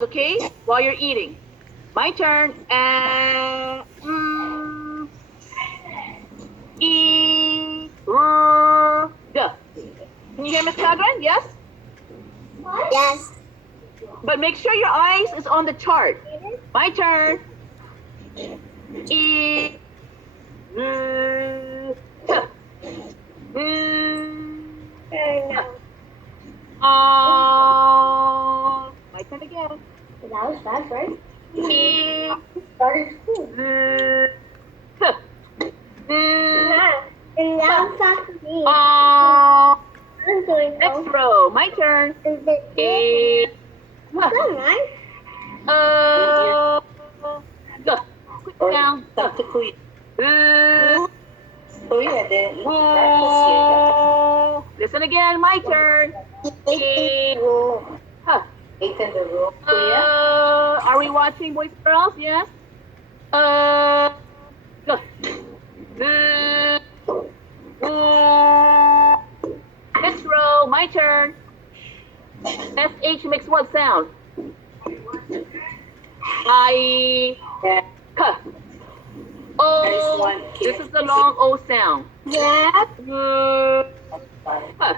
okay? While you're eating. My turn. D. Can you hear Miss Kagran? Yes? Yes. But make sure your eyes is on the chart. My turn. E. My turn again. That was fast, right? E. Started school. And now it's fast for me. I'm doing Next row. My turn. E. What's that, right? Go. Quick down. Dr. Kuya. Uh, Kuya, then eat breakfast here. Listen again. My turn. Ate in the room. Huh. Ate in the room. Kuya. Are we watching, boys and girls? Yes. Go. Next row. My turn. SH makes what sound? I. Yeah. K. O. This is the long O sound. Yeah. Huh.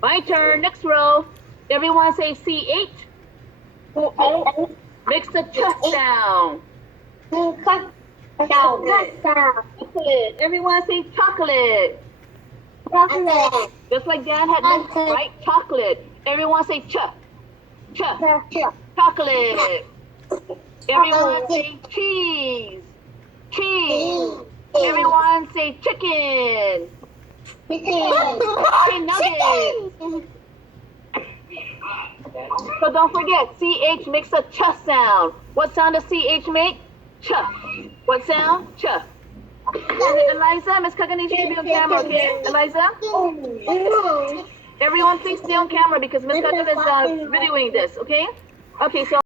My turn. Next row. Everyone say CH. Makes the ch sound. Chocolate. Everyone say chocolate. Chocolate. Just like Dad had mentioned, right? Chocolate. Everyone say ch. Ch. Chocolate. Everyone say cheese. Cheese. Everyone say chicken. Say nuggets. So don't forget, CH makes a ch sound. What sound does CH make? Ch. What sound? Ch. Eliza, Miss Kagan needs you to be on camera, okay? Eliza? Everyone please stay on camera because Miss Kagan is videoing this, okay? Okay, so